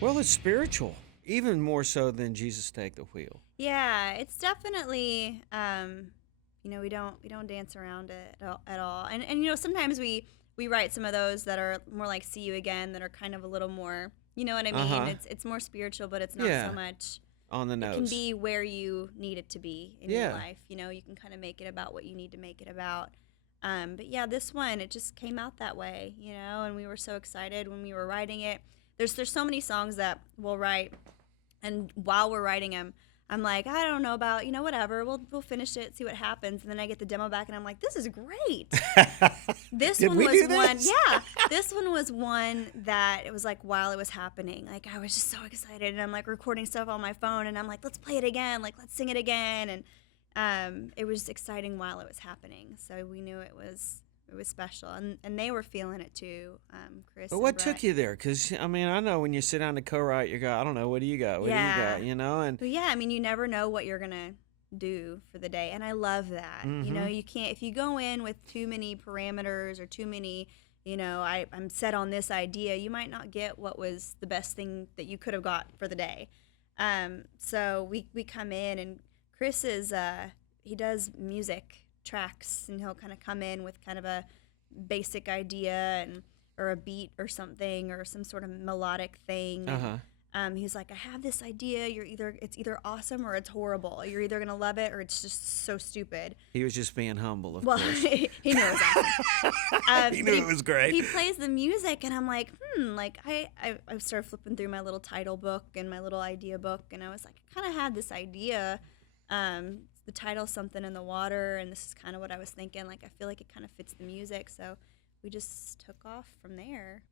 Well, it's spiritual, even more so than Jesus Take the Wheel. Yeah, it's definitely we don't dance around it at all. And sometimes we write some of those that are more like See You Again, that are kind of a little more, you know what I mean? Uh-huh. It's more spiritual, but it's not so Yeah, much. on the It can nose. be where you need it to be in your Yeah. life. You can kind of make it about what you need to make it about. But yeah, this one, it just came out that way, and we were so excited when we were writing it. There's so many songs that we'll write, and while we're writing them, I'm like, I don't know about, whatever. We'll finish it, see what happens, and then I get the demo back, and I'm like, this is great. This Did one we was do one, this? yeah. This one was one that it was like while it was happening, like I was just so excited, and I'm like recording stuff on my phone, and I'm like, let's play it again, like let's sing it again, and it was exciting while it was happening, so we knew it was special, and they were feeling it too, Chris. But And what Brett. took you there? Because, I mean, I know when you sit down to co-write, you go, I don't know, what do you got? What do you Yeah. got? You know? And But yeah, I mean, you never know what you're gonna do for the day, and I love that. You can't, if you go in with too many parameters or too many, I'm set on this idea, you might not get what was the best thing that you could have got for the day. So we come in, and Chris is he does music tracks, and he'll kind of come in with kind of a basic idea and or a beat or something or some sort of melodic thing. uh-huh. He's like, I have this idea. It's either awesome or it's horrible. You're either gonna love it or it's just so stupid. He was just being humble, of Well, course. he knew it was awesome. He But knew it was great. He plays the music, and I'm like, like I started flipping through my little title book and my little idea book, and I was like, I kind of had this idea. The title's Something in the Water, and this is kind of what I was thinking. Like, I feel like it kind of fits the music, so we just took off from there.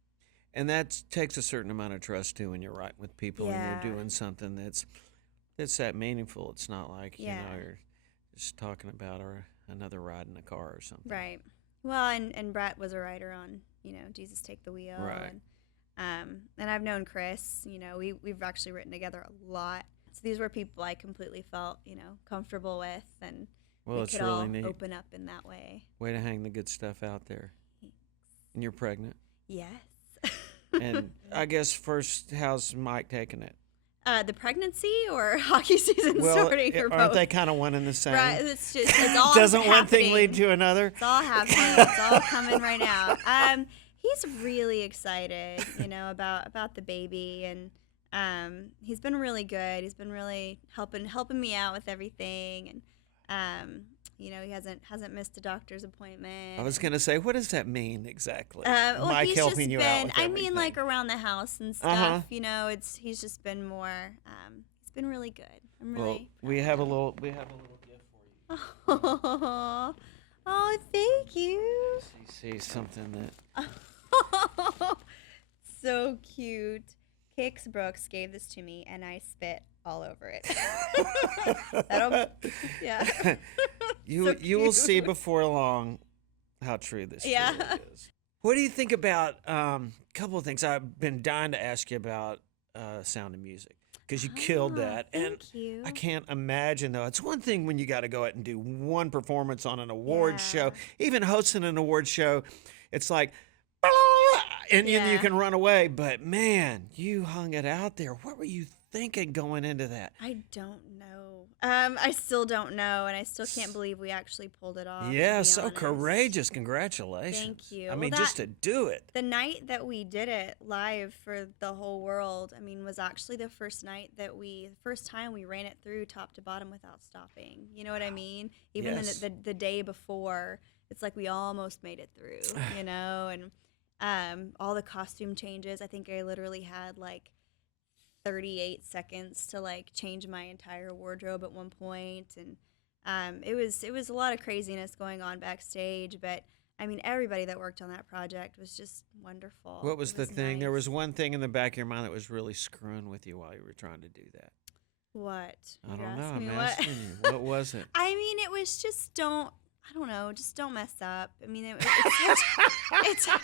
And that takes a certain amount of trust, too, when you're writing with people and Yeah. you're doing something that's that meaningful. It's not like, Yeah. you're just talking about another ride in a car or something. Right. Well, and Brett was a writer on, Jesus Take the Wheel. Right. And I've known Chris, we've actually written together a lot. So these were people I completely felt, comfortable with, and Well, we it's could really all neat. open up in that way. Way to hang the good stuff out there. And you're pregnant. Yes. And I guess first, how's Mike taking it? The pregnancy or hockey season Well, starting, or aren't both? they kind of one and the same? Right. It's all Doesn't happening. one thing lead to another? It's all happening. It's all coming right now. He's really excited, about the baby, and he's been really good. He's been really helping me out with everything, and he hasn't missed a doctor's appointment. I was gonna say, what does that mean exactly? Well, Mike he's helping just you been, out with I everything. mean, like around the house and stuff. Uh-huh. He's just been more. He's been really good. I'm Well, really. we have a little gift for you. Oh, thank you. See something that So cute. Kix Brooks gave this to me, and I spit all over it. Yeah. you So you will cute. see before long how true this Yeah. truly is. What do you think about a couple of things? I've been dying to ask you about Sound of Music, because you killed that. And Thank you. I can't imagine, though. It's one thing when you got to go out and do one performance on an award show, even hosting an award show. It's like, and you Yeah. can run away. But man, you hung it out there. What were you thinking going into that? I don't know. I still don't know, and I still can't believe we actually pulled it off. to Yeah, be so honest. courageous. Congratulations. Thank you. I Well, mean, just to do it. The night that we did it live for the whole world, was actually the first time we ran it through top to bottom without stopping. You know what I mean? Even Yes. the day before, it's like we almost made it through, and all the costume changes. I think I literally had like 38 seconds to like change my entire wardrobe at one point, and it was a lot of craziness going on backstage, but everybody that worked on that project was just wonderful. What was It the thing? There nice. was one thing in the back of your mind that was really screwing with you while you were trying to do that. What? I You're don't know. asking I'm me what? asking you. What was it? It was just just don't mess up. It's such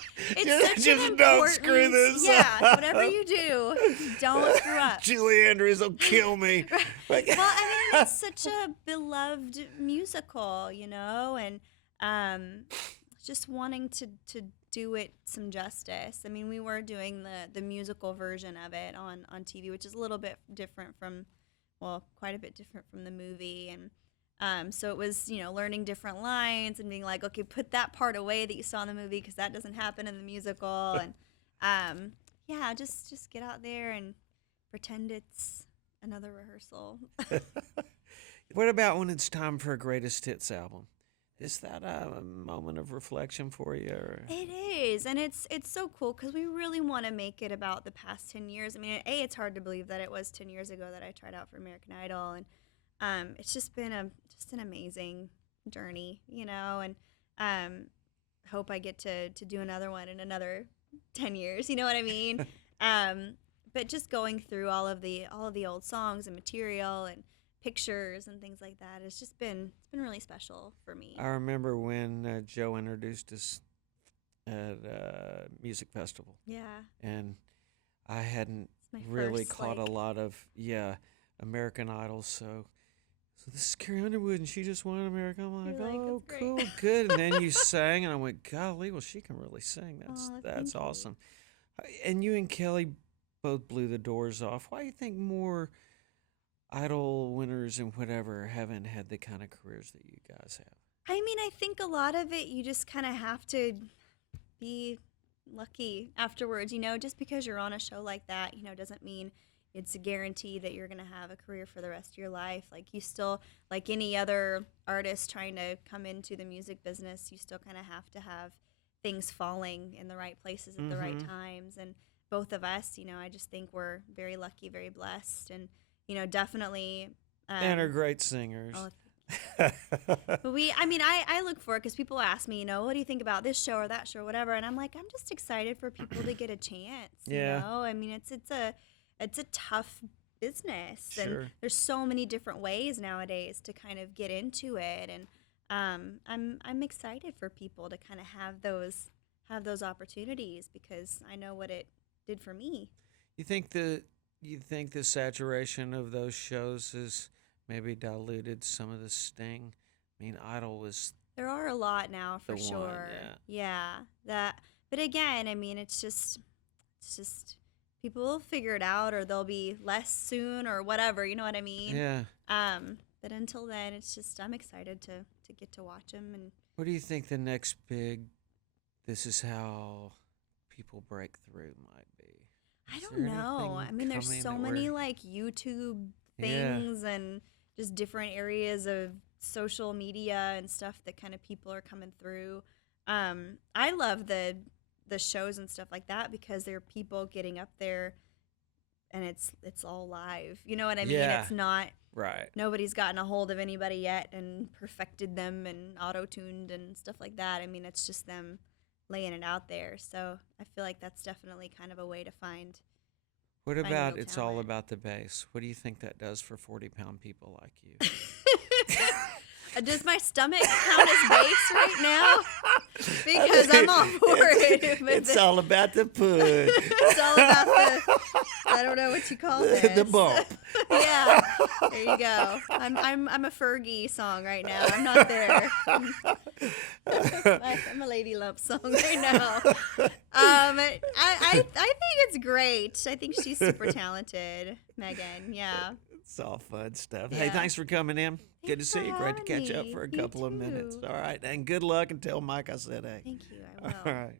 Just an don't important, screw this yeah, up. whatever you do, don't screw up. Julie Andrews will kill me. Like- Well, it's such a beloved musical, and just wanting to do it some justice. I mean, we were doing the musical version of it on TV, which is a little bit different from, well, quite a bit different from the movie. And so it was, learning different lines and being like, okay, put that part away that you saw in the movie because that doesn't happen in the musical. And yeah, just get out there and pretend it's another rehearsal. What about when it's time for a greatest hits album? Is that a moment of reflection for you? Or? It is, and it's so cool because we really want to make it about the past 10 years. I mean, it's hard to believe that it was 10 years ago that I tried out for American Idol, and it's just been an amazing journey, and hope I get to do another one in another 10 years. You know what I mean? But just going through all of the old songs and material and pictures and things like that, it's been really special for me. I remember when Joe introduced us at a music festival. Yeah. And I hadn't really caught a lot of American Idol, so this is Carrie Underwood and she just won America. I'm like, oh, cool, good. And then you sang and I went, golly, well, she can really sing. That's awesome. And you and Kelly both blew the doors off. Why do you think more Idol winners and whatever haven't had the kind of careers that you guys have? I mean, I think a lot of it, you just kind of have to be lucky afterwards, just because you're on a show like that, doesn't mean it's a guarantee that you're going to have a career for the rest of your life. Like you still, like any other artist trying to come into the music business, you still kind of have to have things falling in the right places at the right times. And both of us, I just think we're very lucky, very blessed, and definitely. And are great singers. But I look for it because people ask me, what do you think about this show or that show or whatever, and I'm like, I'm just excited for people to get a chance. Yeah. I mean, it's a tough business, Sure. and there's so many different ways nowadays to kind of get into it, and I'm excited for people to kind of have those opportunities because I know what it did for me. You think the saturation of those shows has maybe diluted some of the sting? I mean, Idol was There are a lot now for the sure. one, Yeah. But again, I mean, it's just people will figure it out, or they'll be less soon, or whatever. You know what I mean? Yeah. But until then, it's just I'm excited to get to watch them. And What do you think the next big? This is how people break through might be. I Is don't there know. anything I mean, there's coming so that many we're- like YouTube Yeah. things and just different areas of social media and stuff that kind of people are coming through. I love the shows and stuff like that because there are people getting up there and it's all live. You know what I mean? Yeah. It's not Right. nobody's gotten a hold of anybody yet and perfected them and auto-tuned and stuff like that. I mean, it's just them laying it out there. So I feel like that's definitely kind of a way to find What find about real It's All talent. About the Bass? What do you think that does for 40-pound people like you? Does my stomach count as base right now? Because I'm all for it. But It's all about the pud. it's all about I don't know what you call this. The bump. Yeah, there you go. I'm a Fergie song right now. I'm not there. I'm a Lady Lump song right now. I think it's great. I think she's super talented, Megan. Yeah. It's all fun stuff. Hey, Yeah. thanks for coming in. Good to Thanks see for you. Great to having catch up me. for a You couple of minutes. too. All right. And good luck and tell Mike I said hey. Thank you. I All will. right.